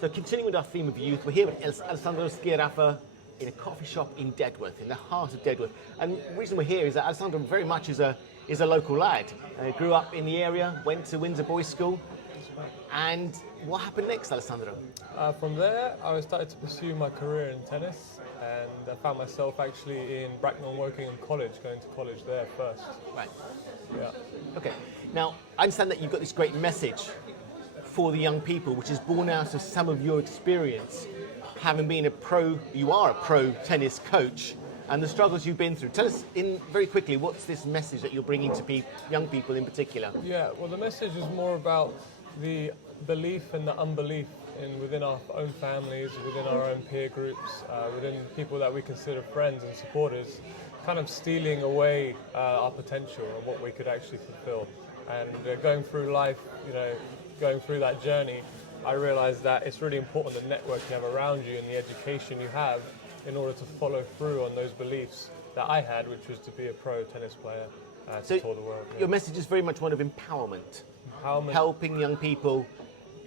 So continuing with our theme of youth, we're here with Alessandro Sciarafffe in a coffee shop in Dedworth, in the heart of Dedworth. And the reason we're here is that Alessandro very much is a local lad. Grew up in the area, went to Windsor Boys School. And what happened next, Alessandro? From there, I started to pursue my career in tennis, and I found myself actually in Bracknell-on-Woking College, going to college there first. Right. Yeah. Okay. Now, I understand that you've got this great message for the young people, which is born out of some of your experience, having been you are a pro tennis coach, and the struggles you've been through. Tell us very quickly, what's this message that you're bringing to young people in particular? Yeah, well, the message is more about the belief and the unbelief within our own families, within our own peer groups, within people that we consider friends and supporters, kind of stealing away our potential and what we could actually fulfill. And going through life, going through that journey, I realized that it's really important the network you have around you and the education you have in order to follow through on those beliefs that I had, which was to be a pro tennis player to tour the world. Yeah. Your message is very much one of empowerment. Helping young people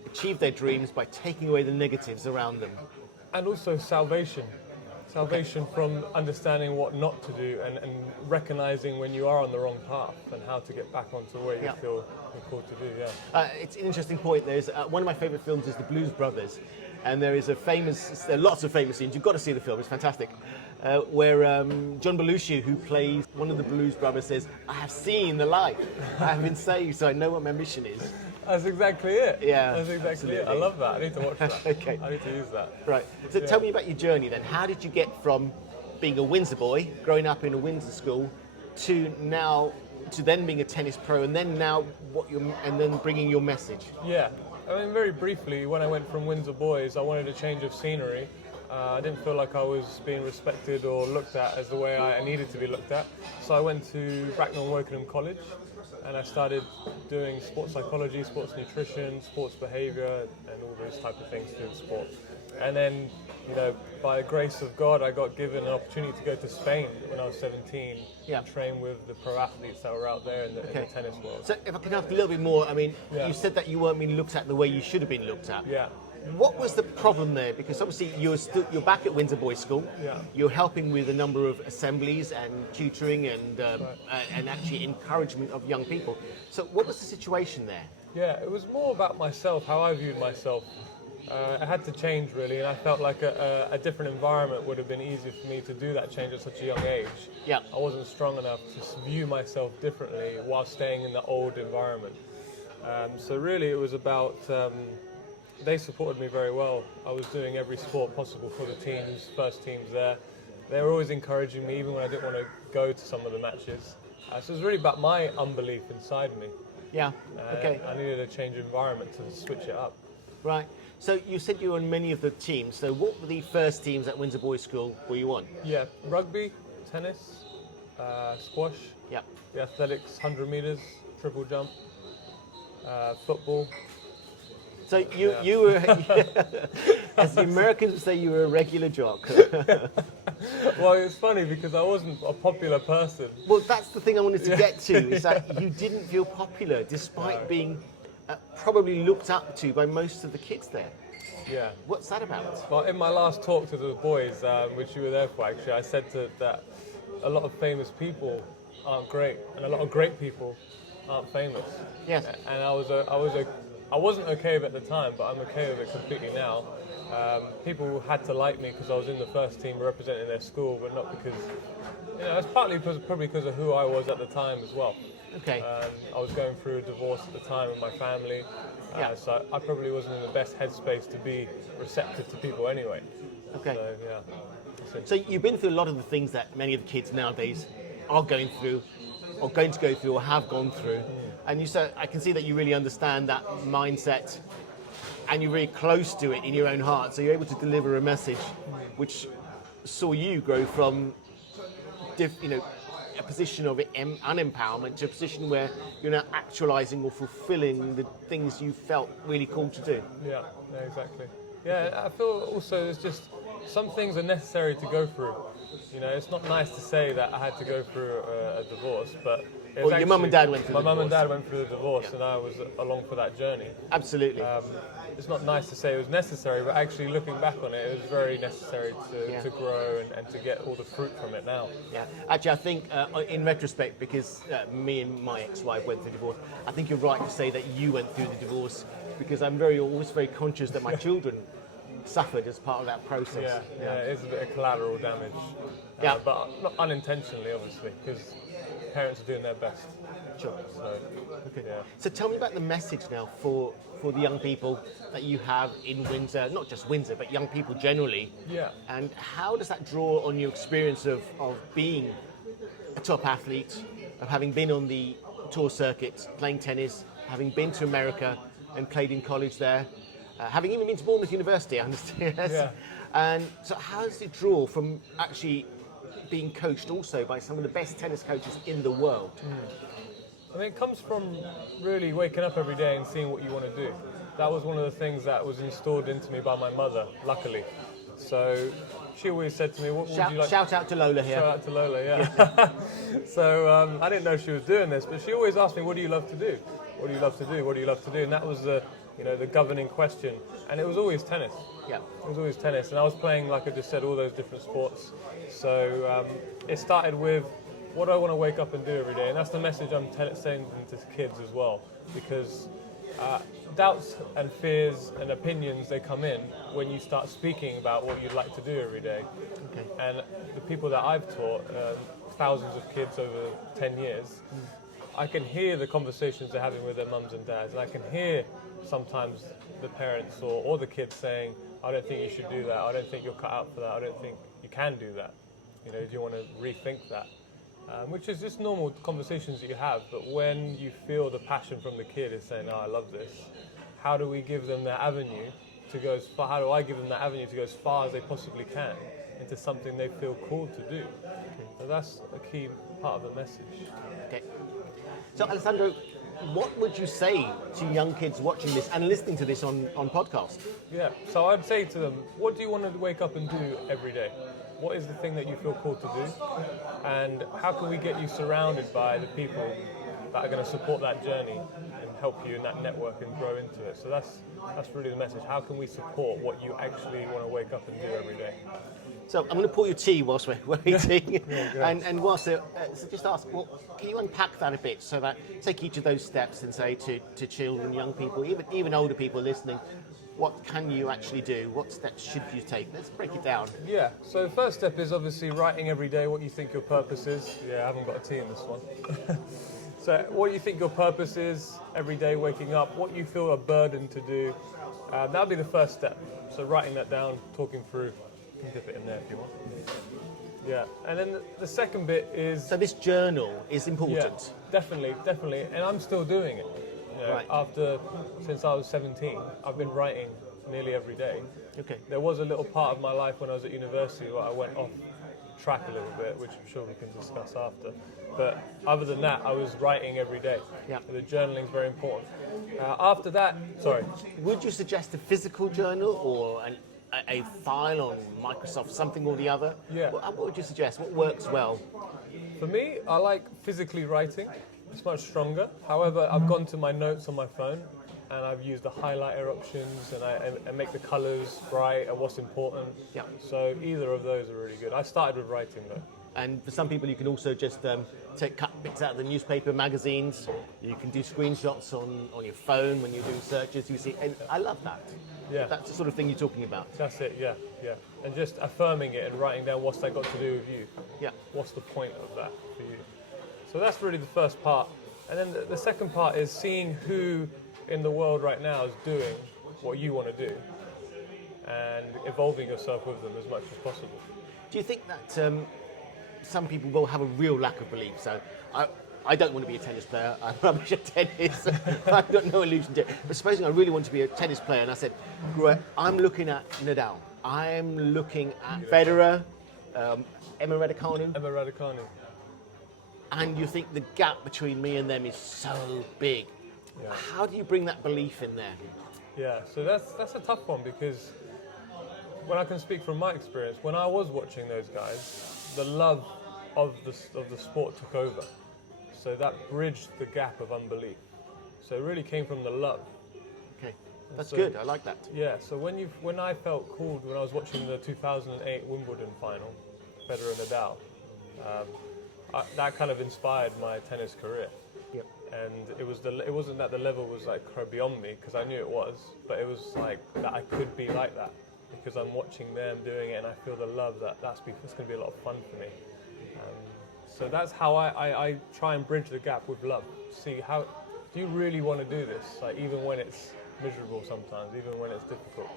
achieve their dreams by taking away the negatives around them. And also salvation. Salvation from understanding what not to do and recognizing when you are on the wrong path and how to get back onto where you feel you're called to do, It's an interesting point. There's one of my favourite films is The Blues Brothers, and there are lots of famous scenes, you've got to see the film, it's fantastic, where John Belushi, who plays one of the Blues Brothers, says, "I have seen the light, I have been saved, so I know what my mission is." That's exactly it. Yeah, that's exactly it. I love that. I need to watch that. Okay. I need to use that. Right. So tell me about your journey then. How did you get from being a Windsor boy, growing up in a Windsor school, to then being a tennis pro, and then then bringing your message? Yeah. I mean, very briefly, when I went from Windsor Boys, I wanted a change of scenery. I didn't feel like I was being respected or looked at as the way I needed to be looked at. So I went to Bracknell-on-Woking College, and I started doing sports psychology, sports nutrition, sports behaviour, and all those type of things through sport. And then, by the grace of God, I got given an opportunity to go to Spain when I was 17 and train with the pro athletes that were out there in the tennis world. So if I can ask a little bit more, I mean, you said that you weren't being looked at the way you should have been looked at. Yeah. What was the problem there? Because obviously you're back at Windsor Boys School. Yeah. You're helping with a number of assemblies and tutoring and actually encouragement of young people. So what was the situation there? Yeah, it was more about myself, how I viewed myself. I had to change really, and I felt like a different environment would have been easier for me to do that change at such a young age. Yeah. I wasn't strong enough to view myself differently while staying in the old environment. So really it was about, they supported me very well. I was doing every sport possible for the teams, first teams there. They were always encouraging me even when I didn't want to go to some of the matches. So it was really about my unbelief inside me. Yeah, okay. I needed a change of environment to switch it up. Right. So you said you were on many of the teams. So what were the first teams at Windsor Boys School were you on? Yeah, rugby, tennis, squash, the athletics, 100 metres, triple jump, football. So you were, as the Americans would say, you were a regular jock. Well, it's funny because I wasn't a popular person. Well, that's the thing I wanted to get to, is that you didn't feel popular despite being probably looked up to by most of the kids there. Yeah. What's that about? Well, in my last talk to the boys, which you were there for actually, I said that a lot of famous people aren't great, and a lot of great people aren't famous. Yes. And I wasn't okay with it at the time, but I'm okay with it completely now. People had to like me because I was in the first team representing their school, but not because, it's probably because of who I was at the time as well. Okay. I was going through a divorce at the time with my family, so I probably wasn't in the best headspace to be receptive to people anyway. Okay. So, yeah. So you've been through a lot of the things that many of the kids nowadays are going through, or going to go through, or have gone through. And I can see that you really understand that mindset, and you're really close to it in your own heart. So you're able to deliver a message which saw you grow from, a position of unempowerment to a position where you're now actualising or fulfilling the things you felt really called to do. Yeah, exactly. Yeah, I feel also there's just some things are necessary to go through. It's not nice to say that I had to go through a divorce, but It was Or your mum and dad went through my the mum and divorce. dad went through the divorce, Yeah. and I was along for that journey. Absolutely. It's not nice to say it was necessary, but actually looking back on it, it was very necessary to grow and to get all the fruit from it now. Yeah, actually, I think in retrospect, because me and my ex-wife went through divorce, I think you're right to say that you went through the divorce, because I'm always very conscious that my children suffered as part of that process. Yeah, it is a bit of collateral damage. Yeah. But not unintentionally, obviously, because parents are doing their best. Sure. So, Okay. yeah. So tell me about the message now for the young people that you have in Windsor, not just Windsor, but young people generally. Yeah. And how does that draw on your experience of being a top athlete, of having been on the tour circuit, playing tennis, having been to America and played in college there, having even been to Bournemouth University, I understand. Yeah. And so how does it draw from actually being coached also by some of the best tennis coaches in the world? I mean, it comes from really waking up every day and seeing what you want to do. That was one of the things that was installed into me by my mother, luckily. So she always said to me, what would you like? Shout out to Lola here. Shout out to Lola, yeah. So I didn't know she was doing this, but she always asked me, what do you love to do? What do you love to do? What do you love to do? And that was the governing question. And it was always tennis. Yeah. It was always tennis. And I was playing, like I just said, all those different sports. So it started with, what do I want to wake up and do every day? And that's the message I'm sending to kids as well. Because doubts and fears and opinions, they come in when you start speaking about what you'd like to do every day. Okay. And the people that I've taught, thousands of kids over 10 years, I can hear the conversations they're having with their mums and dads. And I can hear sometimes the parents or the kids saying, I don't think you should do that. I don't think you're cut out for that. I don't think you can do that. Do you want to rethink that? Which is just normal conversations that you have, but when you feel the passion from the kid is saying, I love this, how do we give them that avenue to go as far, how do I give them that avenue to go as far as they possibly can into something they feel called to do? So that's a key part of the message. Okay. So Alessandro, what would you say to young kids watching this and listening to this on podcast? Yeah, so I'd say to them, what do you want to wake up and do every day? What is the thing that you feel called to do? And how can we get you surrounded by the people that are going to support that journey and help you in that network and grow into it? So that's really the message. How can we support what you actually want to wake up and do every day? So I'm going to pour you tea whilst we're waiting. and whilst so just ask, well, can you unpack that a bit so that take each of those steps and say to children, young people, even older people listening, what can you actually do? What steps should you take? Let's break it down. Yeah, so the first step is obviously writing every day what you think your purpose is. Yeah, I haven't got a tea in this one. So what you think your purpose is every day, waking up, what you feel a burden to do. That would be the first step. So writing that down, talking through. You can dip it in there if you want. Yeah, and then the second bit is... So this journal is important. Yeah, definitely. And I'm still doing it. Right. Since I was 17, I've been writing nearly every day. Okay. There was a little part of my life when I was at university where I went off track a little bit, which I'm sure we can discuss after. But other than that, I was writing every day. Yeah. So the journaling is very important. After that, sorry. Would you suggest a physical journal or a file on Microsoft, something or the other? Yeah. What would you suggest? What works well? For me, I like physically writing. It's much stronger. However, I've gone to my notes on my phone and I've used the highlighter options and I make the colours bright and what's important. Yeah. So either of those are really good. I started with writing though. And for some people, you can also just cut bits out of the newspaper, magazines. You can do screenshots on your phone when you're doing searches. You see, and I love that. Yeah. That's the sort of thing you're talking about. That's it, yeah. And just affirming it and writing down what's that got to do with you. Yeah. What's the point of that for you? So that's really the first part. And then the second part is seeing who in the world right now is doing what you want to do and evolving yourself with them as much as possible. Do you think that some people will have a real lack of belief? So I don't want to be a tennis player. I'm rubbish at tennis. I've got no illusion to it. But supposing I really want to be a tennis player, and I said, I'm looking at Nadal. I'm looking at Federer, Emma Raducanu. And you think the gap between me and them is so big. Yeah. How do you bring that belief in there? Yeah, so that's a tough one because when I can speak from my experience, when I was watching those guys, the love of the sport took over. So that bridged the gap of unbelief. So it really came from the love. Okay, that's So- good. I like that. Yeah, so when I felt called when I was watching the 2008 Wimbledon final, Federer and Nadal, that kind of inspired my tennis career. Yep. And it wasn't that the level was like beyond me, because I knew it was, but it was like that I could be like that because I'm watching them doing it and I feel the love that's going to be a lot of fun for me. So that's how I try and bridge the gap with love. See, how do you really want to do this? Like, even when it's miserable sometimes, even when it's difficult.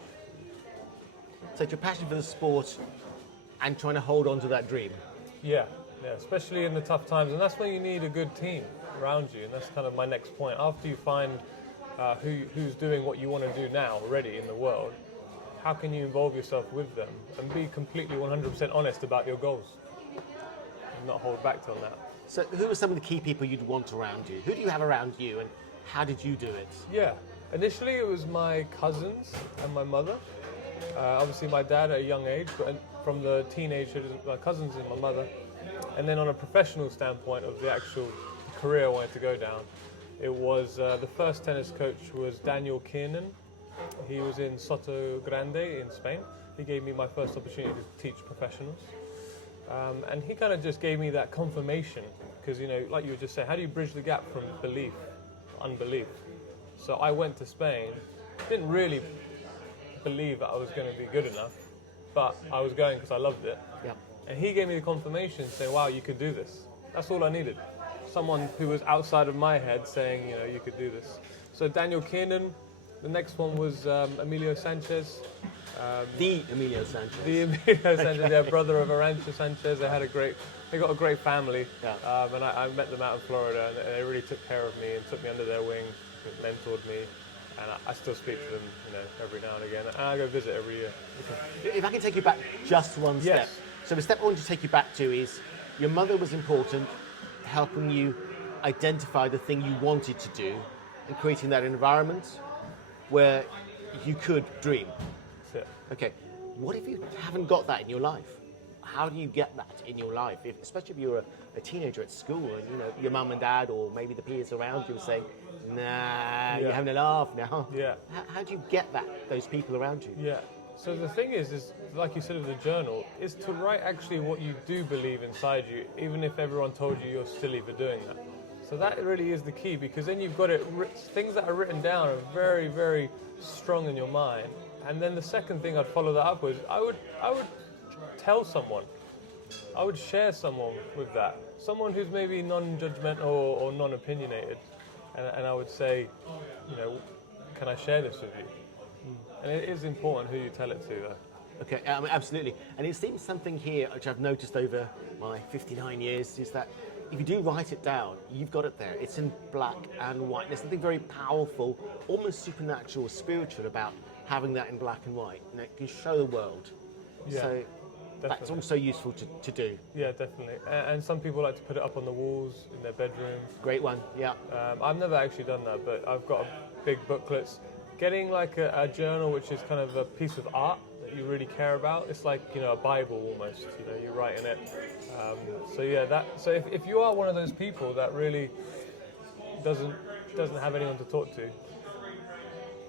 So it's your passion for the sport and trying to hold on to that dream. Yeah, especially in the tough times, and that's when you need a good team around you, and that's kind of my next point. After you find who's doing what you want to do now already in the world, how can you involve yourself with them and be completely 100% honest about your goals and not hold back till that? So who are some of the key people you'd want around you? Who do you have around you and how did you do it? Yeah, initially it was my cousins and my mother. Obviously my dad at a young age, but from the teenagers, my cousins and my mother. And then on a professional standpoint of the actual career I wanted to go down, it was the first tennis coach was Daniel Kiernan. He was in Soto Grande in Spain. He gave me my first opportunity to teach professionals. And he kind of just gave me that confirmation, because, you know, like you were just saying, how do you bridge the gap from belief, unbelief? So I went to Spain, didn't really believe that I was going to be good enough, but I was going because I loved it. Yep. And he gave me the confirmation saying, wow, you could do this. That's all I needed. Someone who was outside of my head saying, you know, you could do this. So Daniel Kiernan, the next one was Emilio Sanchez. The Emilio Sanchez. The Emilio Sanchez, yeah, brother of Arantxa Sanchez. They got a great family. Yeah. And I met them out in Florida, and they really took care of me and took me under their wing, mentored me. And I still speak to them, you know, every now and again. And I go visit every year. If I can take you back just one step. Yes. So the step I want to take you back to is your mother was important, helping you identify the thing you wanted to do and creating that environment where you could dream. That's it. Okay, what if you haven't got that in your life? How do you get that in your life? Especially if you're a teenager at school and, you know, your mum and dad or maybe the peers around you are saying, nah, you're having a laugh now. Yeah. How do you get those people around you? Yeah. So the thing is like you said with the journal, is to write actually what you do believe inside you, even if everyone told you you're silly for doing that. So that really is the key, because then you've got it. Things that are written down are very, very strong in your mind. And then the second thing I'd follow that up with, I would tell someone. I would share someone with that. Someone who's maybe non-judgmental or non-opinionated. And I would say, you know, can I share this with you? And it is important who you tell it to, though. Okay, absolutely. And it seems something here, which I've noticed over my 59 years, is that if you do write it down, you've got it there. It's in black and white. There's something very powerful, almost supernatural, spiritual about having that in black and white. And it can show the world. Yeah, so that's definitely. also useful to do. Yeah, definitely. And some people like to put it up on the walls in their bedroom. Great one, yeah. I've never actually done that, but I've got big booklets. Getting like a journal, which is kind of a piece of art that you really care about. It's like, you know, a Bible almost. You know, you write in it. So if you are one of those people that really doesn't have anyone to talk to,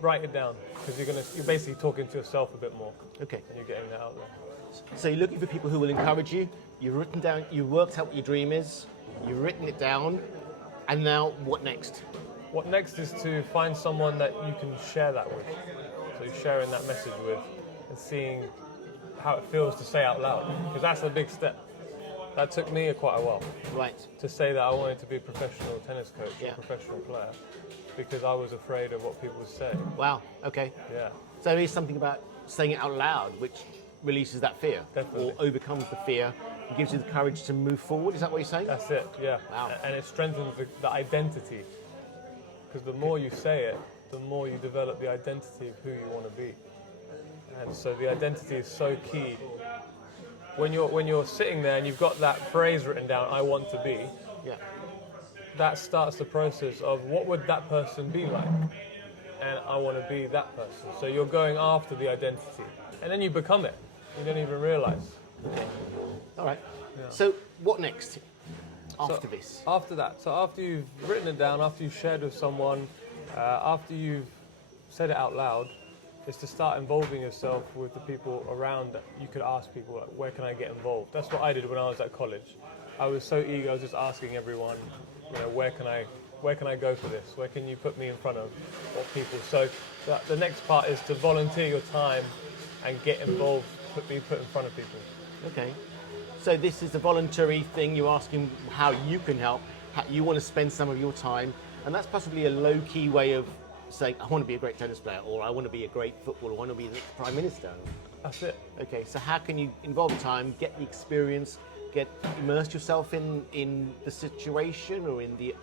write it down, because you're basically talking to yourself a bit more. Okay. And you're getting that out there. So you're looking for people who will encourage you. You've written down, you've worked out what your dream is. You've written it down, and now what next? What next is to find someone that you can share that with. So you're sharing that message with and seeing how it feels to say out loud, because that's a big step. That took me quite a while. Right. To say that I wanted to be a professional tennis coach or Yeah. a professional player, because I was afraid of what people would say. Wow, okay. Yeah. So there is something about saying it out loud which releases that fear. Definitely. Or overcomes the fear. It gives you the courage to move forward. Is that what you're saying? That's it, yeah. Wow. And it strengthens the identity. Because the more you say it, the more you develop the identity of who you want to be. And so the identity is so key. When you're sitting there and you've got that phrase written down, I want to be, Yeah. that starts the process of what would that person be like? And I want to be that person. So you're going after the identity. And then you become it. You don't even realize. Okay. All right. Yeah. So what next? after this? After that, so after you've written it down, after you've shared with someone, after you've said it out loud, is to start involving yourself with the people around that you could ask people, like, where can I get involved? That's what I did when I was at college. I was so eager, I was just asking everyone, where can I go for this? Where can you put me in front of what people? So the next part is to volunteer your time and get involved, be put in front of people. Okay. So this is a voluntary thing. You're asking how you can help. How you want to spend some of your time, and that's possibly a low-key way of saying, I want to be a great tennis player, or I want to be a great footballer, or I want to be the Prime Minister. That's it. Okay, so how can you involve the time, get the experience, immerse yourself in the situation or in the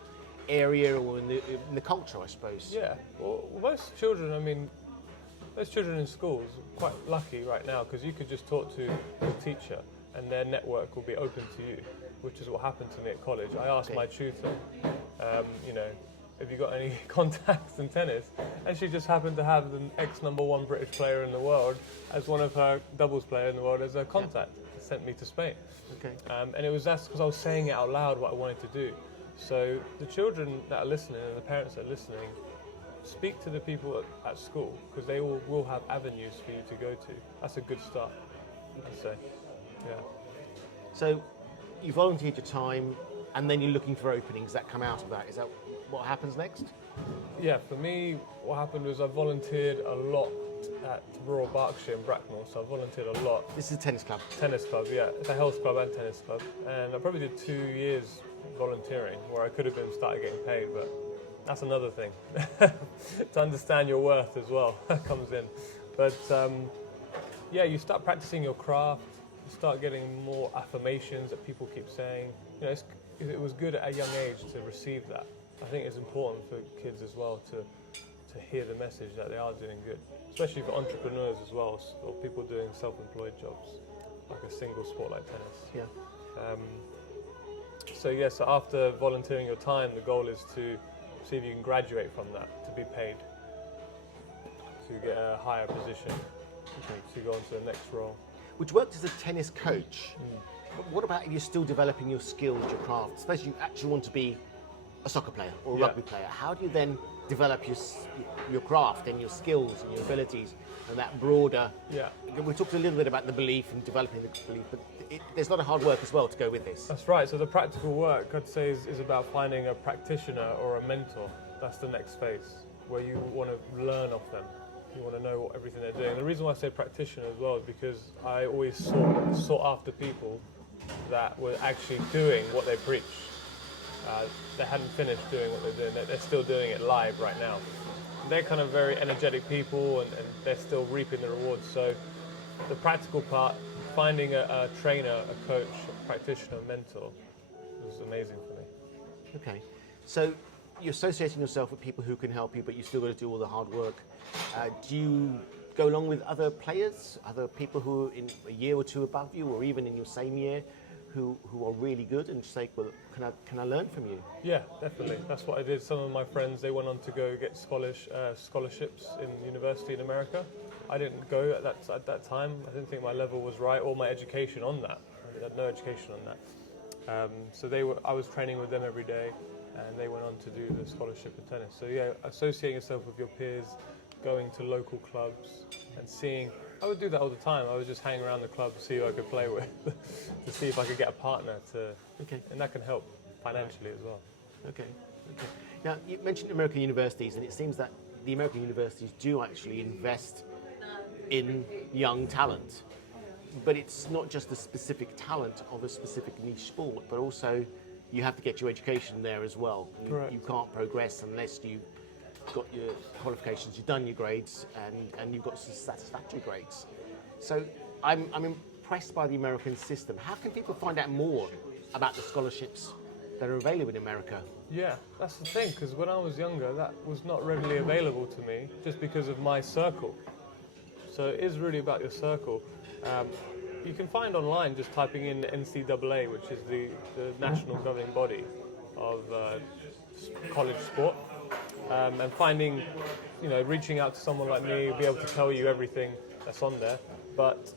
area or in the culture, I suppose? Yeah, well, most children in schools are quite lucky right now because you could just talk to your teacher and their network will be open to you, which is what happened to me at college. I asked my tutor, have you got any contacts in tennis? And she just happened to have the ex-number 1 British player in the world as one of her doubles player in the world as a contact. Yeah. Sent me to Spain. Okay. And that's because I was saying it out loud what I wanted to do. So the children that are listening and the parents that are listening, speak to the people at school because they will have avenues for you to go to. That's a good start, I'd say. Yeah. So you volunteered your time and then you're looking for openings that come out of that. Is that what happens next? Yeah, for me, what happened was I volunteered a lot at Royal Berkshire in Bracknell, so I volunteered a lot. This is a tennis club? Tennis club, yeah. It's a health club and tennis club. And I probably did 2 years volunteering where I could have been started getting paid, but that's another thing. To understand your worth as well comes in. But yeah, you start practicing your craft, you start getting more affirmations that people keep saying. It was good at a young age to receive that. I think it's important for kids as well to hear the message that they are doing good, especially for entrepreneurs as well, or people doing self-employed jobs, like a single sport like tennis. Yeah. So after volunteering your time, the goal is to see if you can graduate from that, to be paid, to get a higher position, to go on to the next role. Which worked as a tennis coach. But what about if you're still developing your skills, your craft? Suppose you actually want to be a soccer player or a rugby player. How do you then develop your craft and your skills and your abilities and that broader? Yeah. We talked a little bit about the belief and developing the belief, but there's a lot of hard work as well to go with this. That's right. So the practical work, I'd say, is about finding a practitioner or a mentor. That's the next phase, where you want to learn off them. You want to know everything they're doing. The reason why I say practitioner as well is because I always sought after people that were actually doing what they preach. They hadn't finished doing what they're doing. They're still doing it live right now. They're kind of very energetic people and they're still reaping the rewards. So the practical part, finding a trainer, a coach, a practitioner, a mentor was amazing for me. Okay. So you're associating yourself with people who can help you, but you still got to do all the hard work. Do you go along with other players, other people who are in a year or two above you, or even in your same year, who are really good, and say, well, can I learn from you? Yeah, definitely. That's what I did. Some of my friends, they went on to go get scholarships in university in America. I didn't go at that time. I didn't think my level was right, or my education on that. I had no education on that. So I was training with them every day, and they went on to do the scholarship in tennis. So yeah, associating yourself with your peers, going to local clubs and seeing. I would do that all the time. I would just hang around the club, see who I could play with, to see if I could get a partner and that can help financially as well. Okay. Now, you mentioned American universities, and it seems that the American universities do actually invest in young talent. But it's not just the specific talent of a specific niche sport, but also you have to get your education there as well. You can't progress unless you've got your qualifications, you've done your grades, and you've got some satisfactory grades. So I'm impressed by the American system. How can people find out more about the scholarships that are available in America? Yeah, that's the thing, because when I was younger, that was not readily available to me just because of my circle. So it is really about your circle. You can find online just typing in the NCAA, which is the national governing body of college sport, and finding, reaching out to someone like me, be able to tell you everything that's on there. But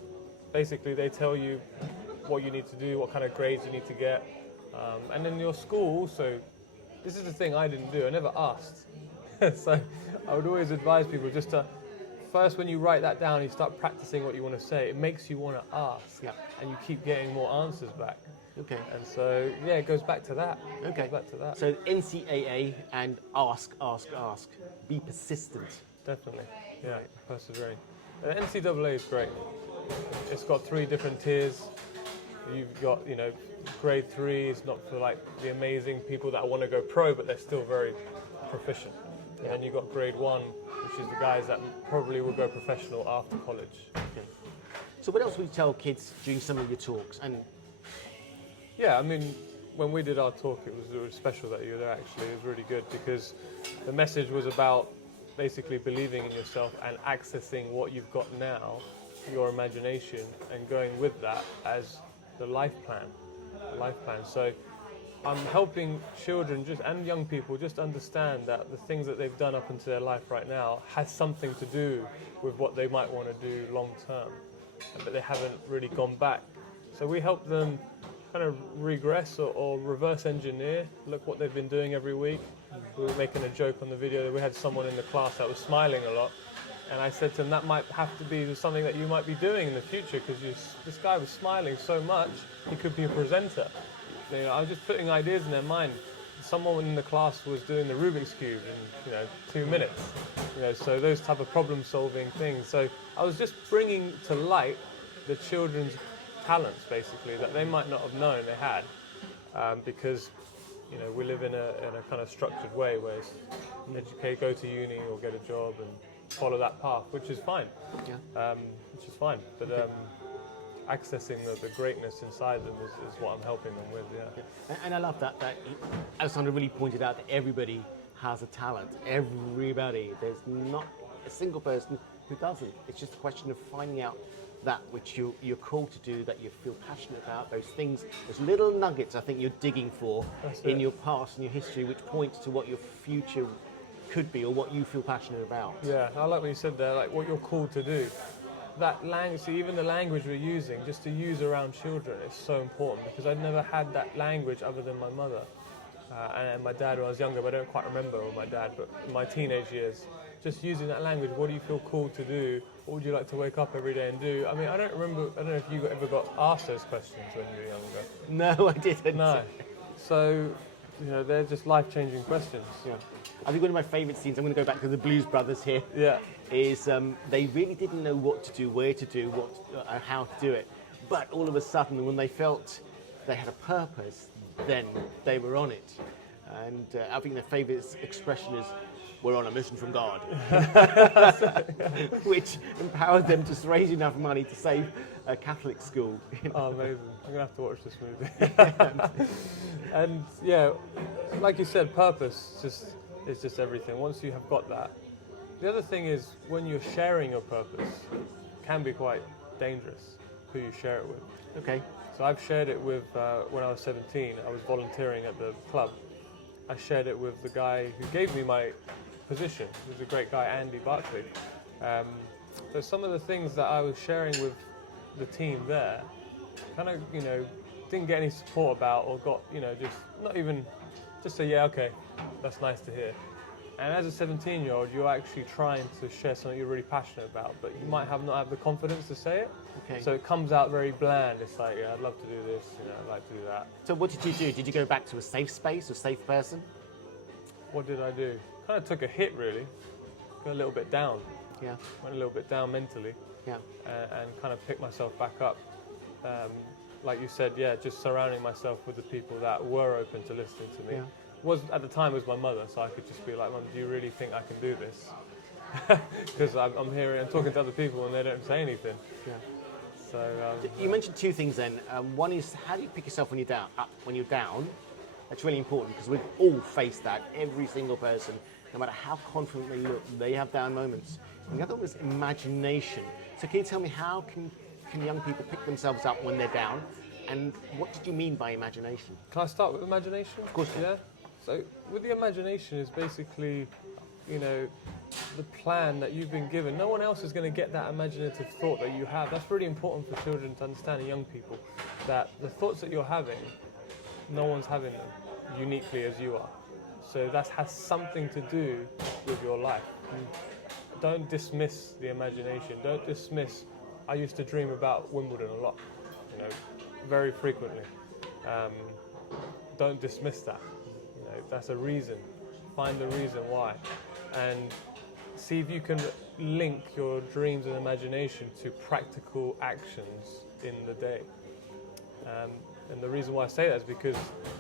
basically, they tell you what you need to do, what kind of grades you need to get, And then your school also, this is the thing I didn't do, I never asked. So I would always advise people just to, first when you write that down, you start practicing what you want to say, it makes you want to ask. Yeah. And you keep getting more answers back. Okay. And so, yeah, it goes back to that. Okay. It goes back to that. So NCAA and ask. Be persistent. Definitely, yeah, persevering. NCAA is great. It's got 3 different tiers. You've got, grade 3 is not for like the amazing people that want to go pro, but they're still very proficient. Yeah. And you've got grade 1, which is the guys that probably will go professional after college. Okay. So what else would you tell kids during some of your talks? And Yeah, I mean, when we did our talk, it was special that you were there actually. It was really good because the message was about basically believing in yourself and accessing what you've got now, your imagination, and going with that as the life plan. So I'm helping children and young people just understand that the things that they've done up into their life right now has something to do with what they might want to do long term, but they haven't really gone back. So we help them kind of regress or reverse engineer, look what they've been doing every week. We were making a joke on the video that we had someone in the class that was smiling a lot, and I said to him that might have to be something that you might be doing in the future because this guy was smiling so much he could be a presenter. I was just putting ideas in their mind. Someone in the class was doing the Rubik's Cube in 2 minutes, so those type of problem solving things. So I was just bringing to light the children's talents basically that they might not have known they had, because we live in a kind of structured way where it's educate, go to uni or get a job and follow that path, which is fine. yeah. Which is fine, but accessing the greatness inside them is what I'm helping them with. Yeah. And I love that Alessandro really pointed out that everybody has a talent. Everybody. There's not a single person who doesn't. It's just a question of finding out that which you're called to do, that you feel passionate about, those things, those little nuggets I think you're digging for in your past and your history, which points to what your future could be or what you feel passionate about. Yeah, I like what you said there, like what you're called to do. That language, so even the language we're using, just to use around children is so important because I'd never had that language other than my mother. And my dad when I was younger, but I don't quite remember with my dad, but in my teenage years, just using that language, what do you feel called to do? What would you like to wake up every day and do? I mean, I don't know if you ever got asked those questions when you were younger. No, I didn't. No. So, they're just life-changing questions. Yeah. I think one of my favourite scenes, I'm going to go back to the Blues Brothers here, Yeah. is they really didn't know what to do, where to do, how to do it. But all of a sudden, when they felt they had a purpose, then they were on it. And I think their favourite expression is, "We're on a mission from God," which empowered them to raise enough money to save a Catholic school. Oh, amazing. I'm going to have to watch this movie. And yeah, like you said, purpose is just everything. Once you have got that. The other thing is when you're sharing your purpose, it can be quite dangerous who you share it with. Okay. So I've shared it with, when I was 17, I was volunteering at the club. I shared it with the guy who gave me my position. He was a great guy, Andy Barkley. So some of the things that I was sharing with the team there, kind of, didn't get any support about or got, just not even, just say, yeah, okay, that's nice to hear. And as a 17-year-old, you're actually trying to share something you're really passionate about, but you might not have the confidence to say it. Okay. So it comes out very bland. It's like, yeah, I'd love to do this, I'd like to do that. So what did you do? Did you go back to a safe space, a safe person? What did I do? Kind of took a hit, really. Got a little bit down. Yeah. Went a little bit down mentally. Yeah. And kind of picked myself back up. Like you said, yeah, just surrounding myself with the people that were open to listening to me. Yeah. At the time, it was my mother, so I could just be like, Mum, do you really think I can do this? Because I'm hearing and talking to other people and they don't say anything. Yeah. So you mentioned two things then. One is how do you pick yourself when you're down? When you're down, that's really important because we've all faced that. Every single person, no matter how confident they look, they have down moments. And the other one is imagination. So can you tell me how can young people pick themselves up when they're down? And what did you mean by imagination? can I start with imagination? Of course. Yeah. So with the imagination is basically, the plan that you've been given. No one else is going to get that imaginative thought that you have. That's really important for children to understand and young people, that the thoughts that you're having, no one's having them uniquely as you are. So that has something to do with your life. Don't dismiss the imagination. Don't dismiss. I used to dream about Wimbledon a lot, you know, very frequently. Don't dismiss that. You know, that's a reason. Find the reason why, and see if you can link your dreams and imagination to practical actions in the day. And the reason why I say that is because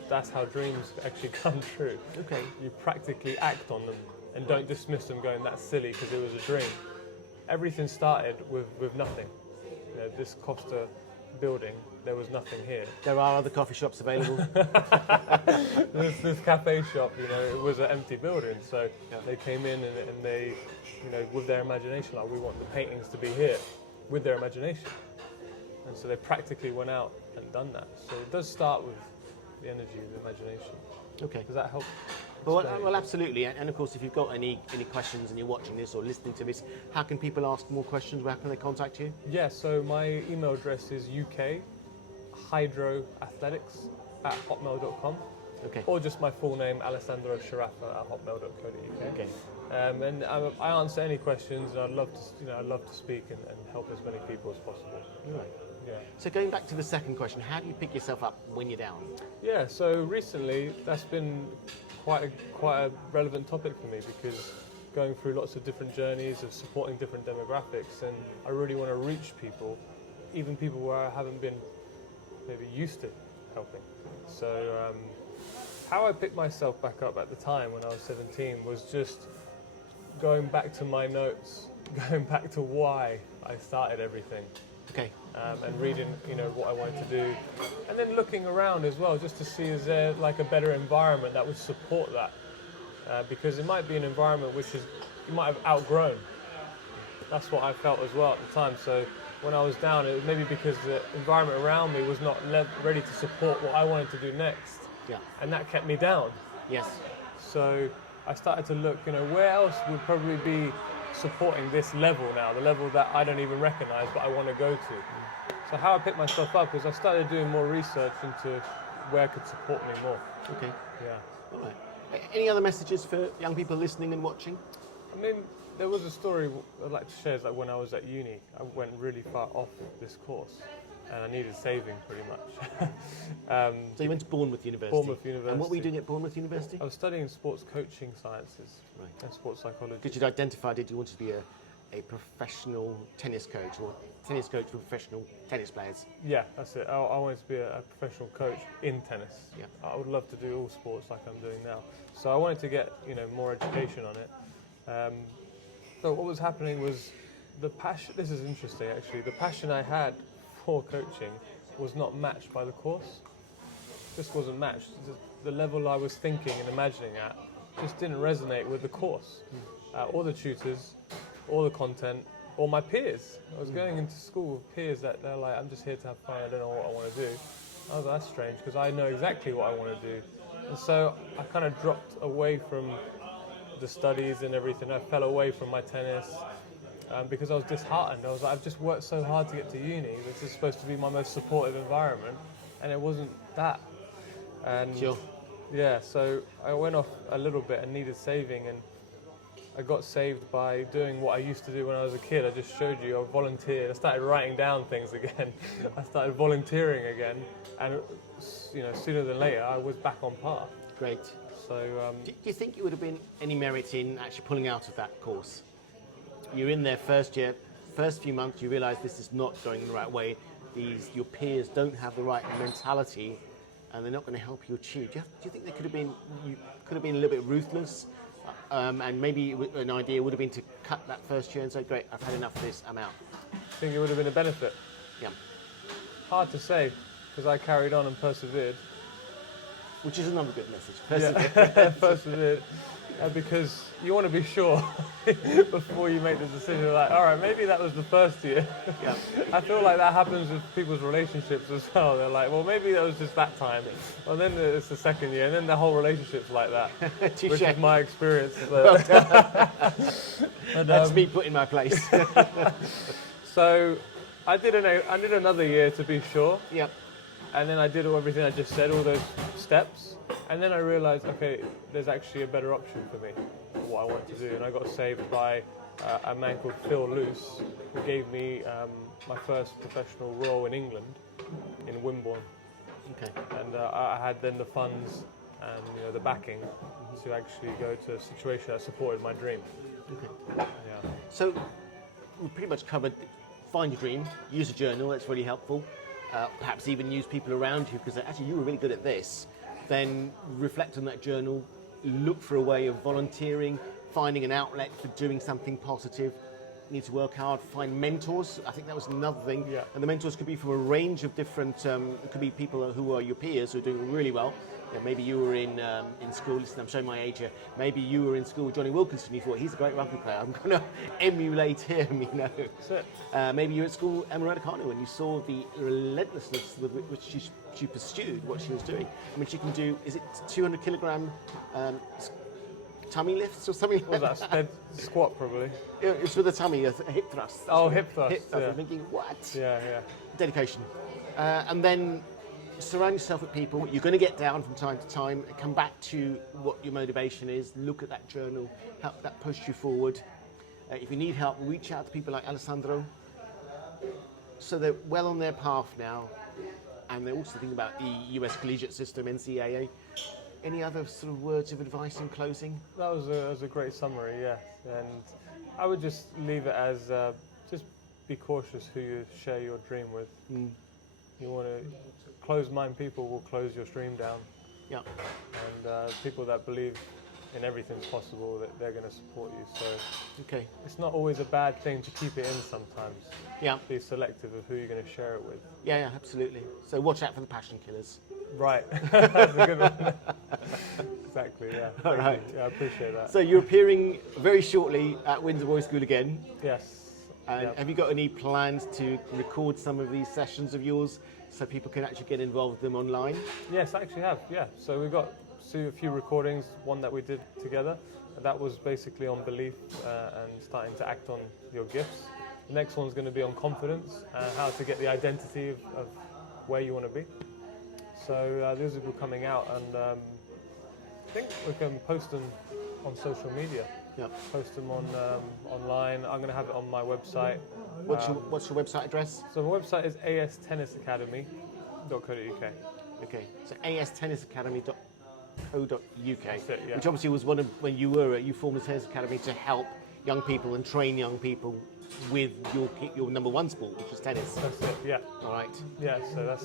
that's how dreams actually come true. Okay. You practically act on them and don't dismiss them going, that's silly because it was a dream. Everything started with nothing. You know, this Costa building, there was nothing here. There are other coffee shops available. this cafe shop, you know, it was an empty building, so they came in and they, you know, with their imagination, like, we want the paintings to be here, with their imagination. And so they practically went out and done that. So it does start with the energy of the imagination. Okay. Does that help? Well, absolutely. And of course, if you've got any questions and you're watching this or listening to this, how can people ask more questions? Where can they contact you? Yeah, so my email address is UKHYDROATHLETICS@hotmail.com. Okay. Or just my full name, Alessandro Sciarafffe @hotmail.co.uk. Okay. And I answer any questions, and I'd love to speak and help as many people as possible. Right. Yeah. So going back to the second question, how do you pick yourself up when you're down? Yeah. So recently, that's been quite a relevant topic for me, because going through lots of different journeys of supporting different demographics, and I really want to reach people, even people where I haven't been maybe used to helping. So how I picked myself back up at the time when I was 17 was just going back to my notes, going back to why I started everything. Okay. And reading, you know, what I wanted to do, and then looking around as well, just to see is there like a better environment that would support that, because it might be an environment which is you might have outgrown. That's what I felt as well at the time. So when I was down, it was maybe because the environment around me was not ready to support what I wanted to do next, and that kept me down. Yes. So I started to look, you know, where else would probably be supporting this level now, the level that I don't even recognize but I want to go to. So how I picked myself up is I started doing more research into where could support me more. Okay. Yeah. All right. Any other messages for young people listening and watching? I mean, there was a story I'd like to share. Is like when I was at uni, I went really far off this course, and I needed saving pretty much. So you went to Bournemouth University. Bournemouth University. And what were you doing at Bournemouth University? I was studying sports coaching sciences and sports psychology. Because you'd identified, did you want to be a professional tennis coach, or tennis coach for professional tennis players? Yeah, that's it. I wanted to be a professional coach in tennis. Yeah. I would love to do all sports like I'm doing now. So I wanted to get, you know, more education on it. So what was happening was the passion. This is interesting, actually. The passion I had for coaching was not matched by the course. Just wasn't matched. The level I was thinking and imagining at just didn't resonate with the course, or the tutors, or the content, or my peers. I was going into school with peers that they're like, I'm just here to have fun, I don't know what I want to do. I was like, that's strange, because I know exactly what I want to do. And so I kind of dropped away from the studies and everything. I fell away from my tennis because I was disheartened. I was like, I've just worked so hard to get to uni. This is supposed to be my most supportive environment, and it wasn't that. And Sure. Yeah, so I went off a little bit and needed saving, and I got saved by doing what I used to do when I was a kid. I just showed you, I volunteered. I started writing down things again. I started volunteering again, and you know, sooner than later, I was back on path. Great. So Do you think it would have been any merit in actually pulling out of that course? You're in there first year, first few months, you realise this is not going the right way. Your peers don't have the right mentality, and they're not going to help you achieve. Do you think you could have been a little bit ruthless, and maybe an idea would have been to cut that first year and say, great, I've had enough of this, I'm out? I think it would have been a benefit. Yeah. Hard to say, because I carried on and persevered. Which is another good message. Yeah. Persevered. Because you want to be sure before you make the decision, like, all right, maybe that was the first year. Yeah. I feel like that happens with people's relationships as well. They're like, well, maybe that was just that time. And then it's the second year, and then the whole relationship's like that. Which is my experience. That's me put in my place. So I did another year to be sure. Yep. And then I did everything I just said, all those steps. And then I realized, okay, there's actually a better option for me, for what I want to do. And I got saved by a man called Phil Luce, who gave me my first professional role in England, in Wimborne. Okay. And I had then the funds and the backing to actually go to a situation that supported my dream. Okay. Yeah. So we pretty much covered find your dream, use a journal, that's really helpful. Perhaps even use people around you, because actually you were really good at this. Then reflect on that journal, look for a way of volunteering, finding an outlet for doing something positive. You need to work hard, find mentors. I think that was another thing. Yeah. And the mentors could be from a range of different, it could be people who are your peers who are doing really well. Maybe you were in school, listen, I'm showing my age here. Maybe you were in school with Johnny Wilkinson, you thought, he's a great rugby player, I'm going to emulate him, That's it. Maybe you were at school, Emma Raducanu, and you saw the relentlessness with which she pursued what she was doing. I mean, she can do, is it 200 kilogram tummy lifts or something like What was that? Sped squat, probably. It's with a tummy, a hip thrust. Oh, hip thrust. Hip thrust. Yeah. I'm thinking, what? Yeah. Dedication. And then surround yourself with people. You're going to get down from time to time. Come back to what your motivation is. Look at that journal. Help that push you forward. If you need help, reach out to people like Alessandro. So they're well on their path now. And they're also thinking about the US collegiate system, NCAA. Any other sort of words of advice in closing? That was a great summary, yes. And I would just leave it as just be cautious who you share your dream with. You want to closed-minded people will close your stream down. Yeah. And people that believe in everything's possible, that they're going to support you. So Okay. it's not always a bad thing to keep it in sometimes. Yeah. Be selective of who you're going to share it with. Yeah, absolutely. So watch out for the passion killers. Right. That's a good one. Exactly, yeah. All right. Yeah, I appreciate that. So you're appearing very shortly at Windsor Boys School again. Yes. And Yep. have you got any plans to record some of these sessions of yours so people can actually get involved with them online? Yes, I actually have, yeah. So we got a few recordings, one that we did together. That was basically on belief and starting to act on your gifts. The next one's going to be on confidence, how to get the identity of where you want to be. So these will be coming out, and I think we can post them on social media. Yep. Post them on online. I'm going to have it on my website. What's your website address? So my website is astennisacademy.co.uk. Okay, so astennisacademy.co.uk, That's it, yeah. which obviously was one of when you formed the Tennis Academy to help young people and train young people with your number one sport, which is tennis. That's it, yeah. All right. Yeah, so that's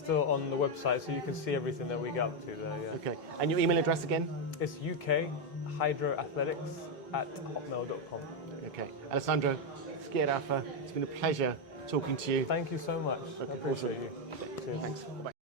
still on the website, so you can see everything that we get up to there. Yeah. Okay, and your email address again? It's UKHYDROATHLETICS@hotmail.com. Okay, Alessandro Sciaraffe, it's been a pleasure talking to you. Thank you so much. Okay, I appreciate awesome. you. Cheers. Thanks. Bye.